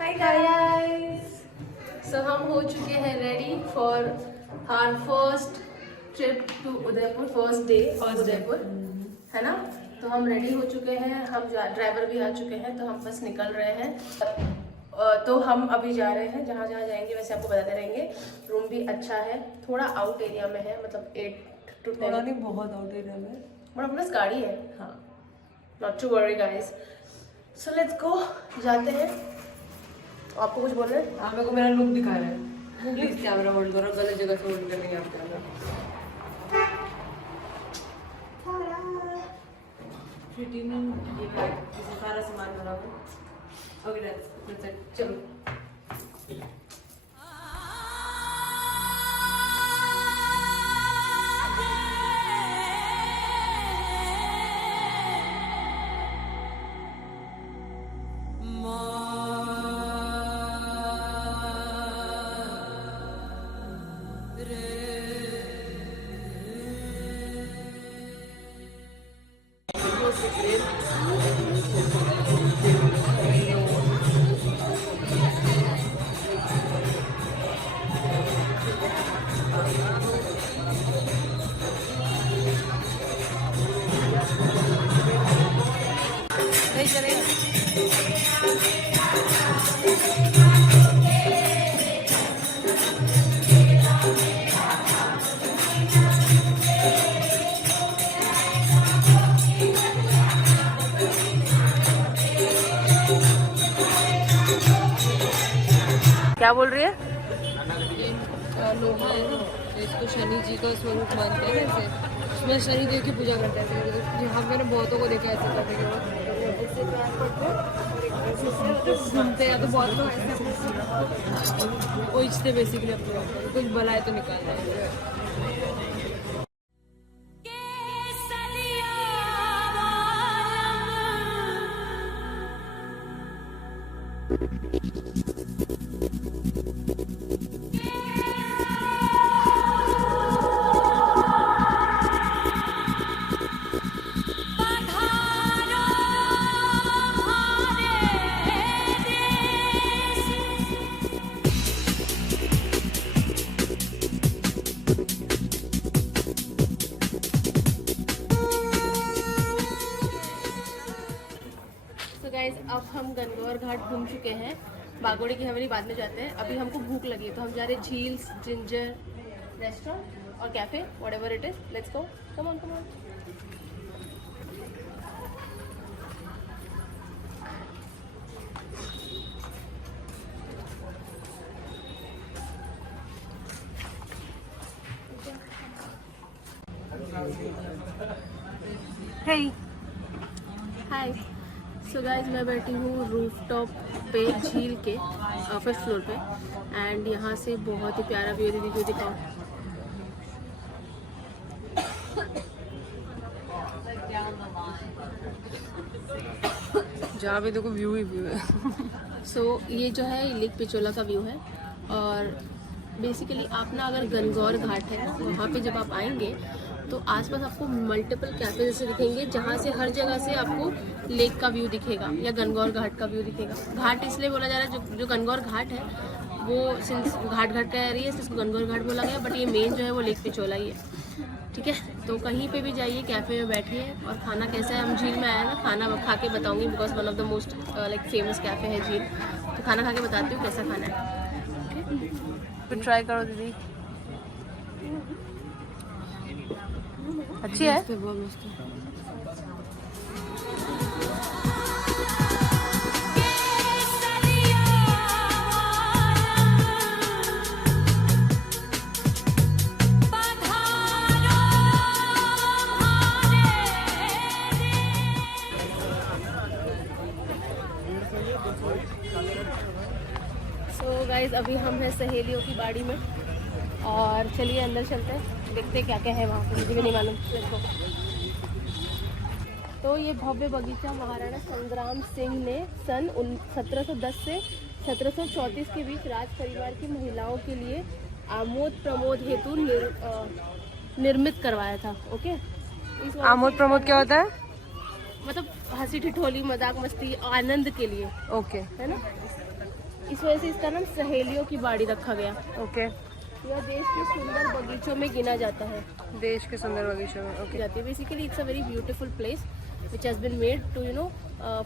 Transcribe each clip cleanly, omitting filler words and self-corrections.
हाय guys, so हम हो चुके हैं ready for our first trip to Udaipur, first day Udaipur, है ना। तो हम रेडी हो चुके हैं, हम ड्राइवर भी आ चुके हैं, तो हम बस निकल रहे हैं। तो हम अभी जा रहे हैं, जहाँ जहाँ जाएंगे वैसे आपको बताते रहेंगे। रूम भी अच्छा है, थोड़ा आउट एरिया में है, मतलब 8 to 10, नहीं बहुत आउट एरिया में, बट अपना गाड़ी है। हाँ। Not to worry guys, so let's go, जाते हैं। आपको कुछ बोल रहे हैं? हाँ, मेरे को मेरा लुक दिखा रहा है। प्लीज कैमरा होल्ड करो, गलत जगह से होल्ड करने आप कैमरा। फिटिंग ये सारा सामान बना हुआ। ओके दैट्स इट, चलो। नहीं चलेगा। क्या बोल रही है? लोहा है ना, इसको शनि जी का स्वरूप मानते हैं ऐसे, उसमें शनि देव की पूजा करते हैं। यहाँ मैंने बहुतों को देखा ऐसे करने के बाद घूमते या तो बहुत लोग ऐसे पूछते बेसिकली अपने कुछ भला है तो निकालना है। गाइस, अब हम गणगौर घाट घूम चुके हैं, बागोड़ी की हवेली बाद में जाते हैं। अभी हमको भूख लगी है तो हम जा रहे हैं झील्स जिंजर रेस्टोरेंट और cafe, whatever it is. Let's go, come on come on. Hey. Hi, so guys मैं बैठी हूँ रूफटॉप पे झील के फर्स्ट फ्लोर पे, एंड यहाँ से बहुत ही प्यारा व्यू है। दीदी दिखाओ। जहाँ पे देखो व्यू ही व्यू है। सो ये जो है लेक पिचोला का व्यू है, और बेसिकली आप ना अगर गणगौर घाट है वहाँ पे जब आप आएंगे तो आसपास आपको मल्टीपल कैफे जैसे दिखेंगे, जहाँ से हर जगह से आपको लेक का व्यू दिखेगा या गणगौर घाट का व्यू दिखेगा। घाट इसलिए बोला जा रहा है, जो गणगौर घाट है वो सिंस घाट का एरिया है इसको गणगौर घाट बोला गया, बट ये मेन जो है वो लेक पिचोला ही है। ठीक है, तो कहीं पे भी जाइए, कैफ़े में बैठिए, और खाना कैसा है, हम झील में आए हैं ना, खाना खा के बताऊंगी, because one of the most like famous cafe है झील, तो खाना खा के बताती हूँ कैसा खाना है। तो ट्राई करो दीदी, अच्छी है। बहुत मस्त है। सो गाइज, अभी हम हैं सहेलियों की बाड़ी में, और चलिए अंदर चलते हैं, देखते हैं क्या क्या है वहाँ पे, मुझे भी नहीं मालूम। तो ये भव्य बगीचा महाराणा संग्राम सिंह ने सन 1710 से 1734 के बीच राज परिवार की महिलाओं के लिए आमोद प्रमोद हेतु निर्मित करवाया था। ओके, आमोद प्रमोद क्या होता है? मतलब हंसी ठिठोली, मजाक मस्ती, आनंद के लिए। ओके, है ना। इस वजह से इसका नाम सहेलियों की बाड़ी रखा गया। ओके, यह देश के सुंदर बगीचों में गिना जाता है। देश के सुंदर बगीचों में। ओके, जाती है। Basically it's a very beautiful place which has been made to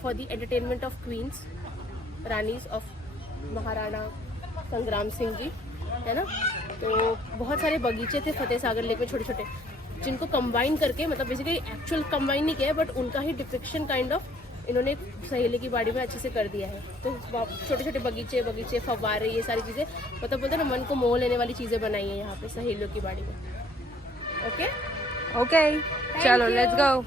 for the entertainment of queens, ranis of Maharana Sangram Singh जी, है ना। तो बहुत सारे बगीचे थे फतेह सागर लेक में छोटे छोटे, जिनको कंबाइन करके, मतलब बेसिकली एक्चुअल कंबाइन नहीं किया है बट उनका ही डिपिक्शन काइंड ऑफ इन्होंने सहेली की बाड़ी में अच्छे से कर दिया है। तो छोटे छोटे बगीचे फव्वारे, ये सारी चीज़ें मतलब बोलते हैं ना मन को मोह लेने वाली चीज़ें बनाई हैं यहाँ पे सहेलियों की बाड़ी में। ओके ओके, चलो लेट्स गो।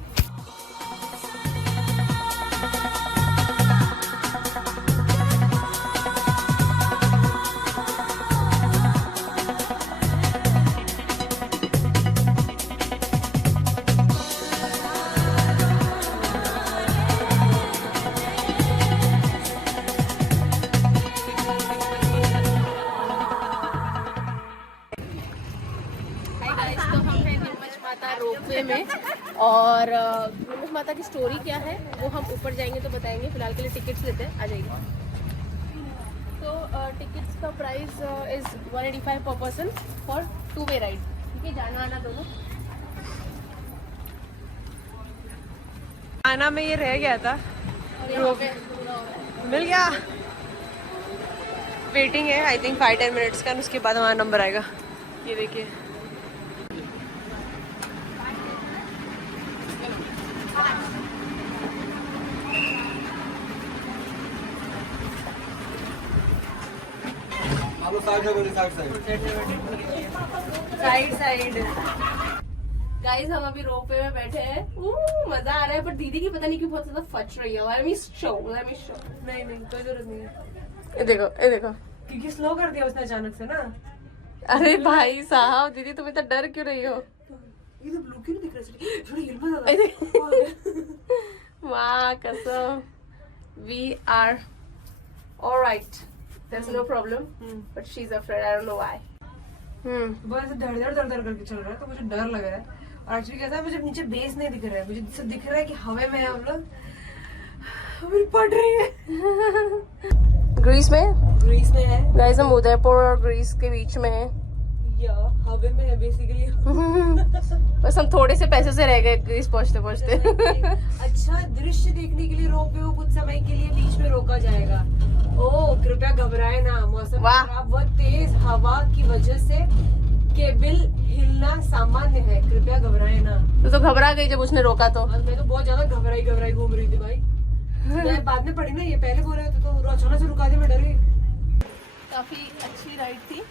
तो हम हैं नीमच माता रोपवे में, और नीमच माता की स्टोरी क्या है वो हम ऊपर जाएंगे तो बताएंगे। फिलहाल के लिए टिकट्स लेते हैं, आ जाइए। तो टिकट्स का प्राइस इज 185 पर पर्सन फॉर 2-वे राइड। ठीक है, जाना आना दोनों। आना में ये रह गया था, और यहाँ पे मिल गया। वेटिंग है आई थिंक 5-10 मिनट्स का, उसके बाद हमारा नंबर आएगा। ये देखिए, साइड साइड। गाइस हम अभी रोपवे में बैठे हैं, मजा आ रहा है, पर दीदी की पता नहीं क्यों बहुत ज्यादा फच रही है। Let me show. नहीं नहीं, कोई जरूरत नहीं है, ये देखो, ये देखो। क्योंकि स्लो कर दिया उसने अचानक से ना। अरे भाई साहब, दीदी तुम इतना डर क्यों रही हो? ये तो ब्लू क्यों नहीं दिख रहा है? थोड़ी हिल मत। माँ कसम, we are alright. There's no problem. But she's afraid. I don't know why. बस धड़ करके चल रहा है, तो मुझे डर लग रहा है। और एक्चुअली कैसा है, मुझे नीचे बेस नहीं दिख रहा है, मुझे सिर्फ दिख रहा है कि हवा में हम लोग, हमें पड़ रही है। ग्रीस ग्रीस में है गाइस, हम उदयपुर और ग्रीस के बीच में हैं। या हवा में है बेसिकली। बस हम थोड़े से पैसे से रह गए ग्रीस पहुंचते पहुंचते। अच्छा दृश्य देखने के लिए रोपवे को कुछ समय के लिए बीच में रोका जाएगा। ओह कृपया घबराए ना, मौसम खराब व तेज हवा की वजह से केबल हिलना सामान्य है, कृपया घबराए ना। तो घबरा गई जब उसने रोका तो। मैं तो बहुत ज्यादा घबराई घूम रही थी भाई। मैं बाद में पड़ी ना, ये पहले बोल रहे थे तो अचानक से रुका दिया, मैं डर गई। काफी अच्छी राइड थी।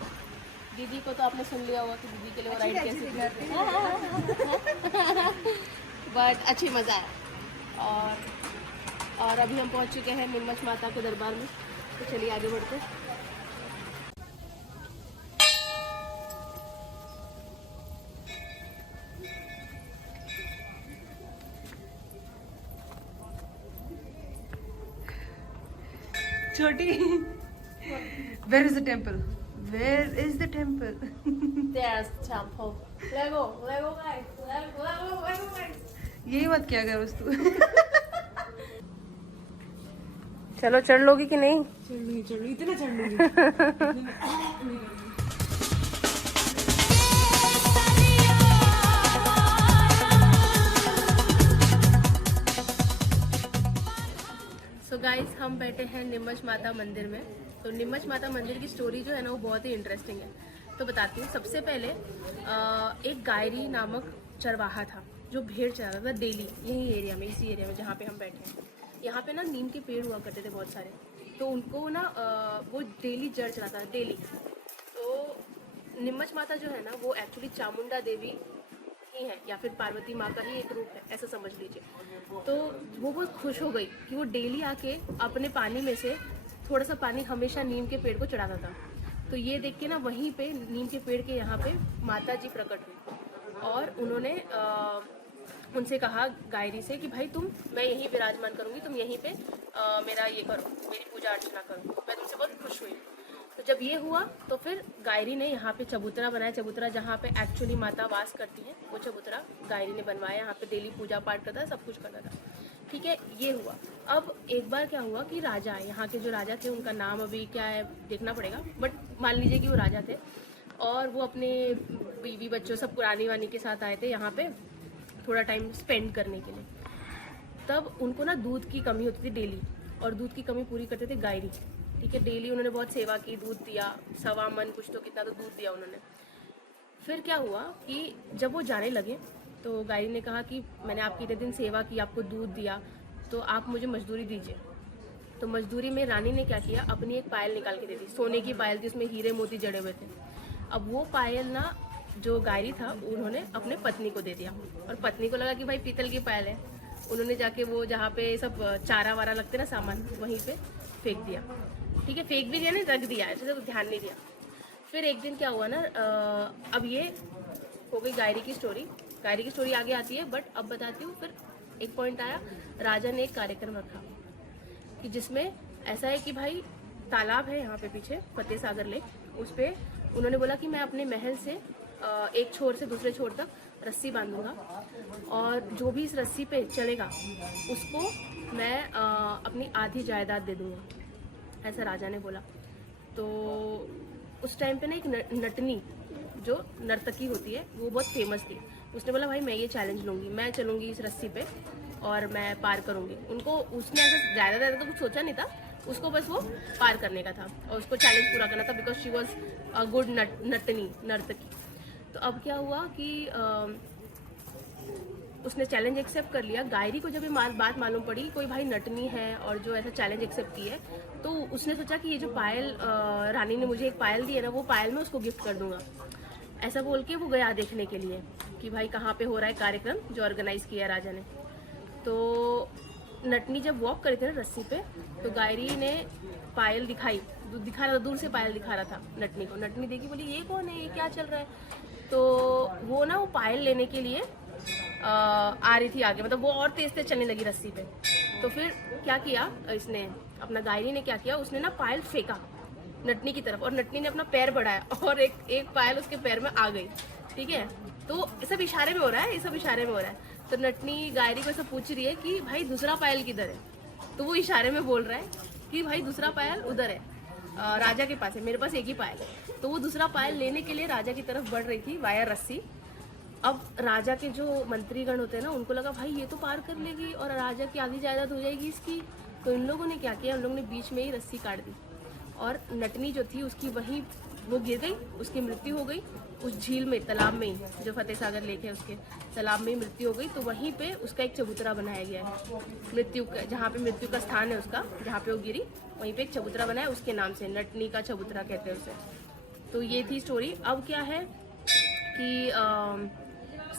दीदी को तो आपने सुन लिया होगा कि दीदी के लिए वो राइड कैसी थी, बट अच्छी मजा आया। और अभी हम पहुंच चुके हैं नीमच माता के दरबार में, तो चलिए आगे बढ़ते हैं। छोटी, where is the temple? Where is the temple? There's the temple. Lego guys, Lego guys. यही मत क्या कर बस तू। चलो चढ़ लोगी कि नहीं? चढ़ लूंगी, इतना चढ़ लूंगी। सो गाइस, हम बैठे हैं नीमच माता मंदिर में। तो नीमच माता मंदिर की स्टोरी जो है ना वो बहुत ही इंटरेस्टिंग है, तो बताती हूँ। सबसे पहले एक गायरी नामक चरवाहा था जो भेड़ चराता था डेली, यही एरिया में, इसी एरिया में जहाँ पे हम बैठे हैं। यहाँ पे ना नीम के पेड़ हुआ करते थे बहुत सारे, तो उनको ना वो डेली जड़ चलाता था डेली। तो नीमच माता जो है ना वो एक्चुअली चामुंडा देवी ही है, या फिर पार्वती माँ का ही एक रूप है, ऐसा समझ लीजिए। तो वो बहुत खुश हो गई कि वो डेली आके अपने पानी में से थोड़ा सा पानी हमेशा नीम के पेड़ को चढ़ाता था। तो ये देख के ना वहीं पे नीम के पेड़ के यहाँ पे माता जी प्रकट हुई, और उन्होंने उनसे कहा गायरी से कि भाई मैं यहीं विराजमान करूँगी, तुम यहीं पे मेरा ये करो, मेरी पूजा अर्चना करो, मैं तुमसे बहुत खुश हुई। तो जब ये हुआ तो फिर गायरी ने यहाँ पे चबूतरा बनाया। चबूतरा जहाँ पे एक्चुअली माता वास करती है, वो चबूतरा गायरी ने बनवाया। यहाँ पे डेली पूजा पाठ करता था, सब कुछ करता था। ठीक है, ये हुआ। अब एक बार क्या हुआ कि राजा, यहाँ के जो राजा थे, उनका नाम अभी क्या है देखना पड़ेगा, बट मान लीजिए कि वो राजा थे, और वो अपने बीवी बच्चों सब पुरानी वानी के साथ आए थे यहाँ पे थोड़ा टाइम स्पेंड करने के लिए। तब उनको ना दूध की कमी होती थी डेली, और दूध की कमी पूरी करते थे गायरी। ठीक है, डेली उन्होंने बहुत सेवा की, दूध दिया, 1.25 मन कुछ तो कितना तो दूध दिया उन्होंने। फिर क्या हुआ कि जब वो जाने लगे तो गायरी ने कहा कि मैंने आपकी इतने दिन सेवा की, आपको दूध दिया, तो आप मुझे मजदूरी दीजिए। तो मजदूरी में रानी ने क्या किया, अपनी एक पायल निकाल के दे दी, सोने की पायल थी, उसमें हीरे मोती जड़े हुए थे। अब वो पायल ना जो गायरी था उन्होंने अपने पत्नी को दे दिया, और पत्नी को लगा कि भाई पीतल की पायल है, उन्होंने जाके वो जहाँ पे सब चारा वारा लगते ना सामान, वहीं पे फेंक दिया। ठीक है, फेंक भी दिया, नहीं रख दिया, ऐसे तो ध्यान नहीं दिया। फिर एक दिन क्या हुआ ना, अब ये हो गई गायरी की स्टोरी। गायरी की स्टोरी आगे आती है, बट अब बताती हूँ। फिर एक पॉइंट आया, राजा ने एक कार्यक्रम रखा कि जिसमें ऐसा है कि भाई तालाब है यहाँ पे पीछे, फतेह सागर लेक, उस पर उन्होंने बोला कि मैं अपने महल से एक छोर से दूसरे छोर तक रस्सी बांधूंगा, और जो भी इस रस्सी पे चलेगा उसको मैं अपनी आधी जायदाद दे दूंगा, ऐसा राजा ने बोला। तो उस टाइम पे ना एक नटनी जो नर्तकी होती है वो बहुत फेमस थी, उसने बोला भाई मैं ये चैलेंज लूँगी, मैं चलूँगी इस रस्सी पे और मैं पार करूँगी। उनको उसने ऐसा ज़्यादा तो कुछ सोचा नहीं था, उसको बस वो पार करने का था और उसको चैलेंज पूरा करना था, because she was a good नर्तकी। तो अब क्या हुआ कि उसने चैलेंज एक्सेप्ट कर लिया। गायरी को जब ये बात मालूम पड़ी कोई भाई नटनी है और जो ऐसा चैलेंज एक्सेप्ट की है, तो उसने सोचा कि ये जो पायल रानी ने मुझे एक पायल दी है ना, वो पायल मैं उसको गिफ्ट कर दूंगा। ऐसा बोल के वो गया देखने के लिए कि भाई कहाँ पे हो रहा है कार्यक्रम जो ऑर्गेनाइज किया राजा ने। तो नटनी जब वॉक करी थी ना रस्सी पे, तो गायरी ने पायल दिखा रहा था, दूर से पायल दिखा रहा था नटनी को। नटनी देखी, बोली ये कौन है, ये क्या चल रहा है। तो वो ना वो पायल लेने के लिए आ रही थी आगे, मतलब वो और तेज तेज चलने लगी रस्सी पे। तो फिर क्या किया इसने, अपना गायरी ने क्या किया, उसने ना पायल फेंका नटनी की तरफ, और नटनी ने अपना पैर बढ़ाया और एक पायल उसके पैर में आ गई। ठीक है, तो ये सब इशारे में हो रहा है, ये सब इशारे में हो रहा है। तो नटनी गायरी को ऐसा पूछ रही है कि भाई दूसरा पायल किधर है, तो वो इशारे में बोल रहा है कि भाई दूसरा पायल उधर है, राजा के पास है, मेरे पास एक ही पायल है। तो वो दूसरा पायल लेने के लिए राजा की तरफ बढ़ रही थी वाया रस्सी। अब राजा के जो मंत्रीगण होते हैं ना, उनको लगा भाई ये तो पार कर लेगी और राजा की आधी जायदाद हो जाएगी इसकी। तो इन लोगों ने क्या किया, उन लोगों ने बीच में ही रस्सी काट दी और नटनी जो थी उसकी वहीं वो गिर गई, उसकी मृत्यु हो गई उस झील में, तालाब में ही, जो फतेह सागर लेक है उसके तालाब में ही मृत्यु हो गई। तो वहीं पे उसका एक चबूतरा बनाया गया है, मृत्यु का, जहाँ पे मृत्यु का स्थान है उसका, जहाँ पे वो गिरी वहीं पे एक चबूतरा बनाया उसके नाम से, नटनी का चबूतरा कहते हैं उसे। तो ये थी स्टोरी। अब क्या है कि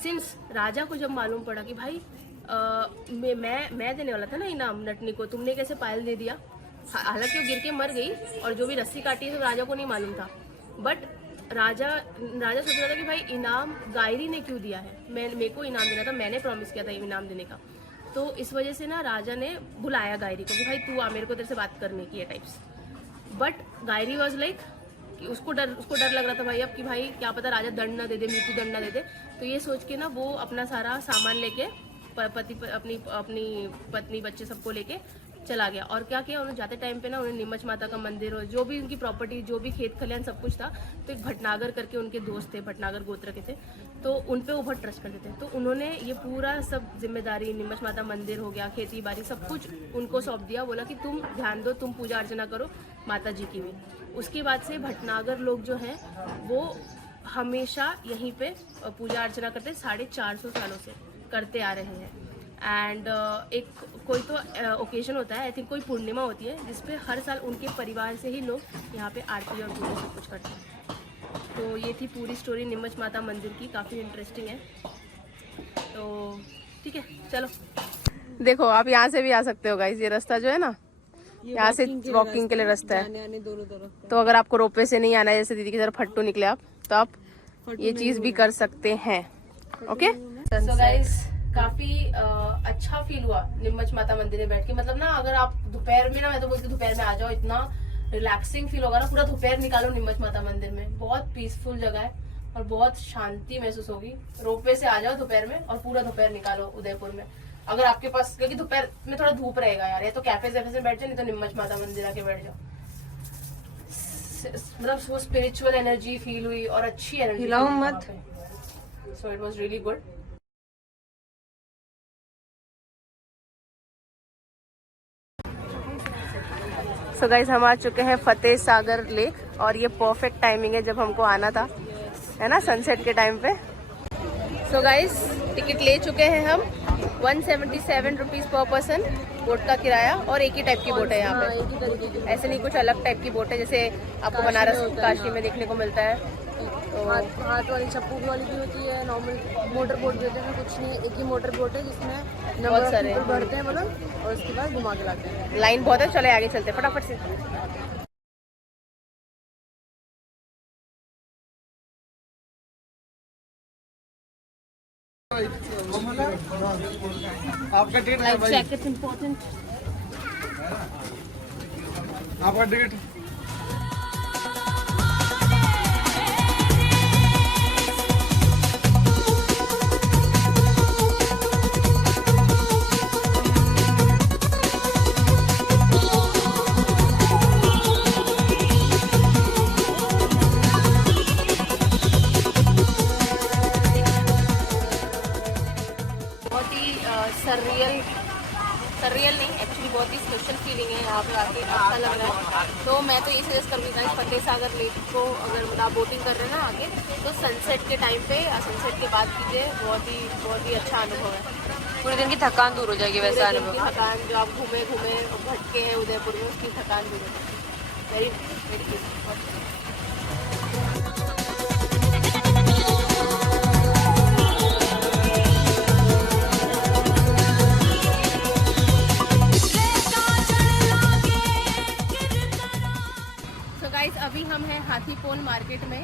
सिंस राजा को जब मालूम पड़ा कि भाई मैं देने वाला था ना इनाम नटनी को, तुमने कैसे पायल दे दिया। हालांकि वो गिर के मर गई और जो भी रस्सी काटी है तो राजा को नहीं मालूम था, बट राजा सोच रहा था कि भाई इनाम गायरी ने क्यों दिया है, मेरे को इनाम देना था, मैंने प्रॉमिस किया था इनाम देने का। तो इस वजह से ना राजा ने बुलाया गायरी को कि भाई तू आ, मेरे को तेरे से बात करने की है types. But Gayri was like कि उसको डर लग रहा था भाई अब कि भाई क्या पता राजा दंड ना दे दे, मृत्यु दंड ना दे दे। तो ये सोच के ना वो अपना सारा सामान लेके अपनी पत्नी बच्चे सबको लेके चला गया। और क्या किया उन्होंने, जाते टाइम पे ना उन्हें नीमच माता का मंदिर और जो भी उनकी प्रॉपर्टी, जो भी खेत खलियान सब कुछ था, तो एक भटनागर करके उनके दोस्त थे, भटनागर गोत्र के थे, तो उन पे वो बहुत ट्रस्ट करते थे। तो उन्होंने ये पूरा सब जिम्मेदारी, नीमच माता मंदिर हो गया, खेती बाड़ी सब कुछ उनको सौंप दिया। बोला कि तुम ध्यान दो, तुम पूजा अर्चना करो माता जी की भी। उसके बाद से भटनागर लोग जो हैं वो हमेशा यहीं पे पूजा अर्चना करते 450 सालों से करते आ रहे हैं। एंड एक कोई तो ओकेजन होता है, आई थिंक कोई पूर्णिमा होती है, जिसपे हर साल उनके परिवार से ही लोग यहाँ पे आरती और पूजा सब कुछ करते हैं। तो ये थी पूरी स्टोरी नीमच माता मंदिर की, काफ़ी इंटरेस्टिंग है। तो ठीक है, चलो देखो आप यहाँ से भी आ सकते हो गाइस, ये रास्ता जो है ना यहाँ से वॉकिंग के लिए रास्ता है। तो अगर आपको रोपवे से नहीं आना है, जैसे दीदी की तरफ फट्टू निकले आप, तो आप ये चीज भी कर सकते हैं। ओके सो गाइस, काफी अच्छा फील हुआ नीमच माता मंदिर में बैठ के। मतलब ना अगर आप दोपहर में ना, मैं तो बोलती दोपहर में आ जाओ, इतना रिलैक्सिंग फील होगा ना, पूरा दोपहर निकालो नीमच माता मंदिर में। बहुत पीसफुल जगह है और बहुत शांति महसूस होगी। रोपवे से आ जाओ दोपहर में और पूरा दोपहर निकालो उदयपुर में, अगर आपके पास, क्योंकि दोपहर में थोड़ा धूप रहेगा यार, या तो कैफे वैफे में बैठ जाओ, नहीं तो निम्मच माता मंदिर आके बैठ जाओ। मतलब वो स्पिरिचुअल एनर्जी फील हुई और अच्छी एनर्जी। हिलाओ मत। So it was really good. So guys हम आ चुके हैं फतेह सागर लेक, और ये परफेक्ट टाइमिंग है जब हमको आना था, है ना, सनसेट के टाइम पे। सो गाइस टिकट ले चुके हैं हम, 177 रुपीज़ पर पर्सन बोट का किराया, और एक ही टाइप की बोट है यहाँ पे, ऐसे नहीं कुछ अलग टाइप की बोट है जैसे आपको बनारस काशी में देखने को मिलता है। तो हाथ वाली चप्पू वाली भी होती है, नॉर्मल मोटर बोट भी होते हैं, कुछ नहीं एक ही मोटर बोट है जिसमें बहुत सारे भरते हैं मतलब, और उसके बाद घुमा के लाते हैं। लाइन बहुत है, चले आगे चलते फटाफट से। आपका टिकट है भाई, चेक इट्स इम्पोर्टेंट। आपका टिकट। सररियल नहीं, एक्चुअली बहुत ही स्पेशल फीलिंग है यहाँ पे आके, अच्छा लग रहा है। तो मैं तो ये सजेस्ट करूँगी गाइस, फतेह सागर लेक को अगर आप बोटिंग कर रहे हैं ना आगे, तो सनसेट के टाइम पे या सनसेट के बाद कीजिए, बहुत ही अच्छा अनुभव है। पूरे दिन की थकान दूर हो जाएगी वैसा पूरे दिन अनुभव। की थकान, जो आप घूमे भटके हैं उदयपुर में, उसकी थकान दूर हो जाएगी। वेरी वेरी गाइस अभी हम हैं हाथीपोल मार्केट में।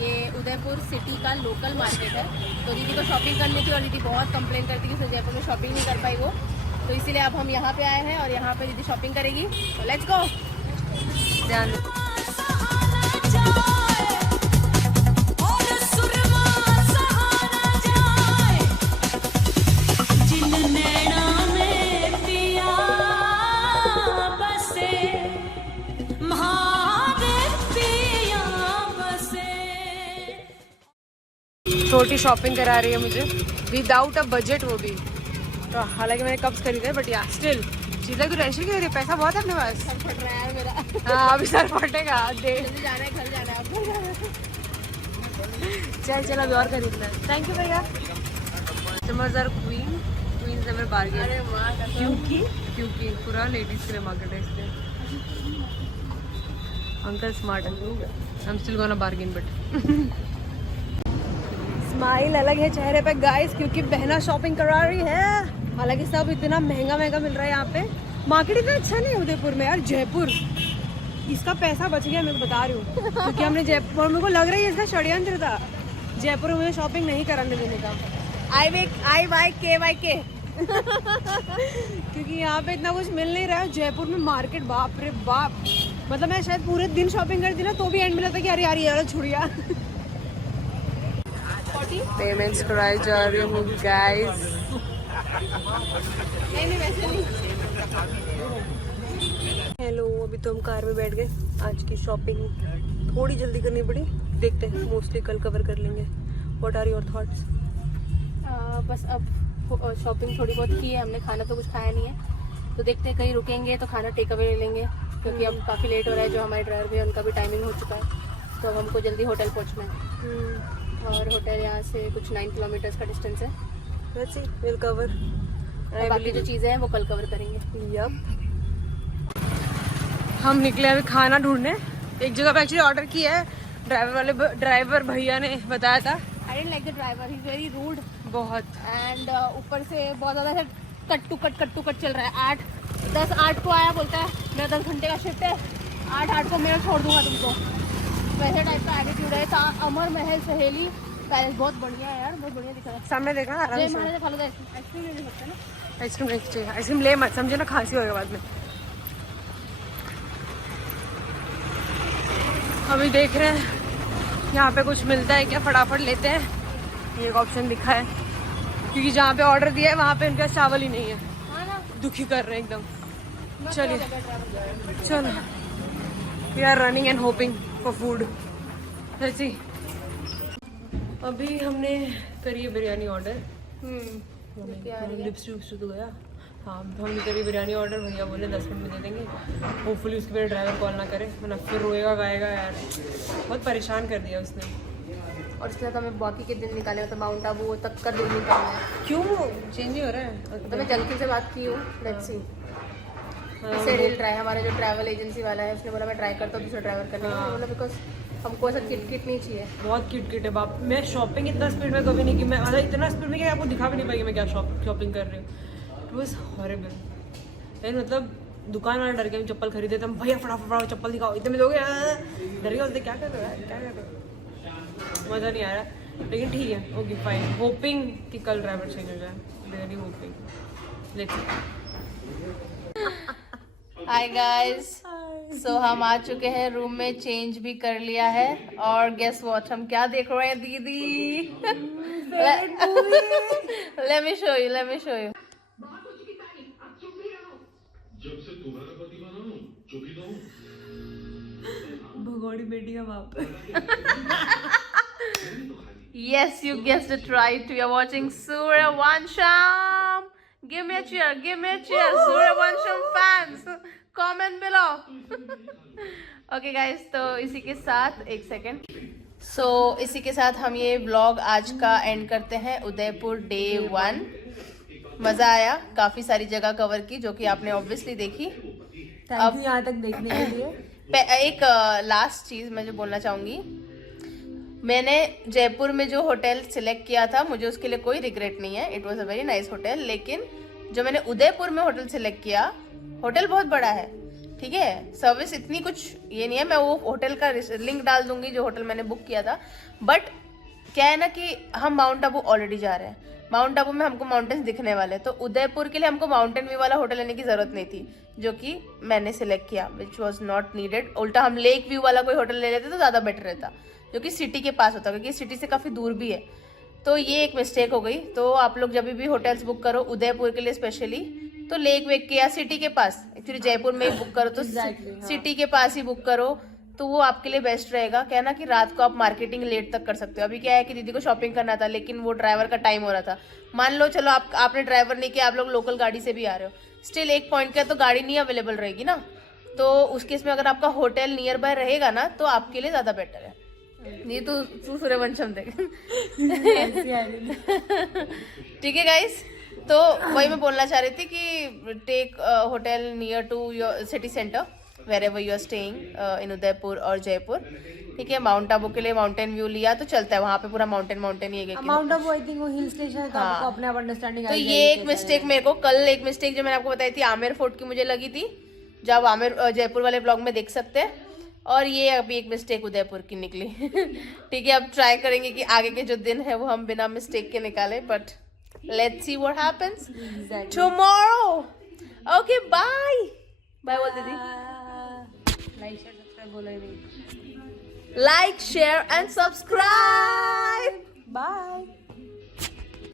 ये उदयपुर सिटी का लोकल मार्केट है। तो दीदी को शॉपिंग करनी थी और दीदी बहुत कंप्लेन करती थी कि जयपुर में शॉपिंग नहीं कर पाई वो, तो इसीलिए अब हम यहाँ पे आए हैं और यहाँ पे दीदी शॉपिंग करेगी। तो लेट्स गो। ध्यान छोटी शॉपिंग करा रही है मुझे विदाउट अ बजट, वो भी। तो हालांकि मैंने कब्स खरीदा है, बट या स्टिल चीज़ तू टेंशन क्यों रही है? पैसा बहुत है अपने पास। सर फट रहा है यार मेरा। हाँ अभी सर फटेगा, दे जल्दी जाना है, घर जाना है आपको। चल अभी और खरीदना है। थैंक यू भैया। Customers are queens never bargain. अरे वाह, क्योंकि पूरा लेडीज के लिए मार्केट है इसलिए। अंकल स्मार्ट है, I am still gonna bargain but smile अलग है चेहरे पे गाइस, क्योंकि बहना शॉपिंग करा रही है। हालांकि सब इतना महंगा मिल रहा है यहाँ पे। मार्केट इतना अच्छा नहीं है उदयपुर में यार, जयपुर इसका पैसा बच गया, मैं बता रही हूँ। क्योंकि हमने जयपुर, मेरे को लग रहा है इसका षड्यंत्र था जयपुर में मुझे शॉपिंग नहीं कराने देने का। IYK क्योंकि यहाँ पे इतना कुछ मिल नहीं रहा है। जयपुर में मार्केट बाप रे बाप, मतलब मैं शायद पूरे दिन शॉपिंग करती ना तो भी एंड मिला था कि अरे यार ये छुड़िया। पेमेंट्स कराई जा रही हूँ गाइस। नहीं वैसे नहीं। हेलो, अभी तो हम कार में बैठ गए। आज की शॉपिंग थोड़ी जल्दी करनी पड़ी, देखते हैं मोस्टली कल कवर कर लेंगे। What are your thoughts? बस अब शॉपिंग थोड़ी बहुत की है हमने, खाना तो कुछ खाया नहीं है, तो देखते हैं कहीं रुकेंगे तो खाना टेक अवे ले लेंगे, क्योंकि अब काफ़ी लेट हो रहा है। जो हमारे ड्राइवर भी उनका भी टाइमिंग हो चुका है, तो अब हमको जल्दी होटल पहुँचना है। और होटल यहाँ से कुछ 9 किलोमीटर्स का डिस्टेंस है। Let's see, will cover. बाकी जो चीज़ें हैं वो कल कवर करेंगे। यप। हम निकले अभी खाना ढूंढने। एक जगह पे एक्चुअली ऑर्डर किया है, ड्राइवर भैया ने बताया था। I didn't like the driver, he is very rude बहुत। एंड ऊपर से बहुत ज़्यादा कट टू कट चल रहा है। 8 को आया, बोलता है मेरा 10 घंटे का शिफ्ट है, 8 को मैं छोड़ दूंगा तुमको, वैसे टाइप का एटीट्यूड है। अमर महल सहेली पैलेस बहुत बढ़िया है यार, बहुत बढ़िया दिख रहा है। सामने देखा आराम से। आइसक्रीम ले सकते हैं ना? आइसक्रीम नहीं चाहिए, आइसक्रीम ले मत, समझे ना, खांसी होगा बाद में। अभी देख रहे हैं यहाँ पे कुछ मिलता है क्या, फटाफट लेते हैं। ये एक ऑप्शन दिखा है, क्योंकि जहाँ पे ऑर्डर दिया है वहाँ पे उनका चावल ही नहीं है, दुखी कर रहे हैं एकदम। चलिए चलो, we are running and hoping for food. Let's see. अभी हमने करी है बिरयानी ऑर्डर, लिपस्टिक तो गया। हाँ, हमने करी बिरयानी ऑर्डर, भैया बोले 10 मिनट में दे देंगे। होपफुली उसके बाद ड्राइवर कॉल ना करे, वरना फिर रोएगा गाएगा यार, बहुत परेशान कर दिया उसने। और इसके साथ हमें बाकी के दिन निकाले, मतलब माउंट आबू वो तक का दिन निकालना है। क्यों चेंज ही हो रहा है? तो मैं जल्दी से बात की हूँ, लेट्स सी। इससे डील ट्राई, हमारा जो ट्रैवल एजेंसी वाला है उसने बोला मैं ट्राई करता हूँ दूसरा ड्राइवर करने का, बोला बिकॉज हमको ऐसा किट नहीं चाहिए। बहुत किट है बाप। मैं शॉपिंग इतना स्पीड में कभी नहीं की, मैं मतलब इतना स्पीड में कि आपको दिखा भी नहीं पाएगी मैं क्या शॉपिंग कर रही हूँ। It was horrible. लेकिन मतलब दुकान वाला डर गया, चप्पल खरीदे तो भैया फटाफट चप्पल दिखाओ, इतने में दोगे, डर गया, उसने क्या कर रहा है, क्या कर रहा है, मज़ा नहीं आ रहा। लेकिन ठीक है, ओके फाइन। होपिंग कि कल ड्राइवर चेंज हो जाए, very hoping. Let's. Hi guys, so हम आ चुके हैं रूम में, चेंज भी कर लिया है और गेस व्हाट हम क्या देख रहे हैं दीदी। Let me show you. जब से तुम्हारा पति बना हूं, चुकी तो भगोड़ी बेटी का बाप। Yes, you guessed it right. We are watching Suryavansham. Give me a cheer, Suryavansham fans. Comment below. Okay guys, तो इसी के साथ एक सेकेंड। इसी के साथ हम ये व्लॉग आज का एंड करते हैं। उदयपुर डे 1, मज़ा आया, काफ़ी सारी जगह कवर की जो कि आपने ऑब्वियसली देखी। अब यहाँ तक देखने के लिए एक लास्ट चीज़ मैं जो बोलना चाहूँगी, मैंने जयपुर में जो होटल सिलेक्ट किया था मुझे उसके लिए कोई रिग्रेट नहीं है, it was a very nice hotel. लेकिन जो मैंने उदयपुर में होटल सिलेक्ट किया, होटल बहुत बड़ा है, ठीक है, सर्विस इतनी कुछ ये नहीं है। मैं वो होटल का लिंक डाल दूंगी जो होटल मैंने बुक किया था। बट क्या है ना कि हम माउंट आबू ऑलरेडी जा रहे हैं, माउंट आबू में हमको माउंटेन्स दिखने वाले, तो उदयपुर के लिए हमको माउंटेन व्यू वाला होटल लेने की जरूरत नहीं थी, जो कि मैंने सिलेक्ट किया, विच वॉज नॉट नीडेड। उल्टा हम लेक व्यू वाला कोई होटल ले लेते तो ज़्यादा बेटर रहता, जो कि सिटी के पास होता, क्योंकि सिटी से काफ़ी दूर भी है। तो ये एक मिस्टेक हो गई। तो आप लोग जब भी होटल्स बुक करो उदयपुर के लिए स्पेशली, तो लेक वेक के या सिटी के पास, एक्चुअली जयपुर में ही बुक करो तो सिटी के पास ही बुक करो, तो वो आपके लिए बेस्ट रहेगा। क्या ना कि रात को आप मार्केटिंग लेट तक कर सकते हो। अभी क्या है कि दीदी को शॉपिंग करना था, लेकिन वो ड्राइवर का टाइम हो रहा था। मान लो चलो आपने ड्राइवर नहीं किया, आप लोग लोकल गाड़ी से भी आ रहे हो, स्टिल एक पॉइंट का तो गाड़ी नहीं अवेलेबल रहेगी ना, तो उस केस में अगर आपका होटल नियर बाय रहेगा ना तो आपके लिए ज़्यादा बेटर है। ये तू सूर्यवंशम देख। ठीक है गाइस, तो वही मैं बोलना चाह रही थी कि take hotel near to your city centre wherever you are staying in Udaipur और जयपुर, ठीक है। माउंट आबू के लिए माउंटेन व्यू लिया तो चलता है, वहाँ पे पूरा माउंटेन ही है। माउंट आबू आई थिंक वो हिल स्टेशन है, तो आपको अपने आप अंडरस्टैंडिंग। तो ये एक मिस्टेक मेरे को कल, एक मिस्टेक जो मैंने आपको बताई थी आमेर फोर्ट की मुझे लगी थी, जो आप आमेर जयपुर वाले ब्लॉग में देख सकते हैं, और ये अभी एक मिस्टेक उदयपुर की निकली। ठीक है, अब ट्राई करेंगे कि आगे के जो दिन है वो हम बिना मिस्टेक के निकाले, but let's see what happens tomorrow. Okay bye bye बोल दीदी। लाइक शेयर सब्सक्राइब बोला ही नहीं। Like, share and subscribe. Bye.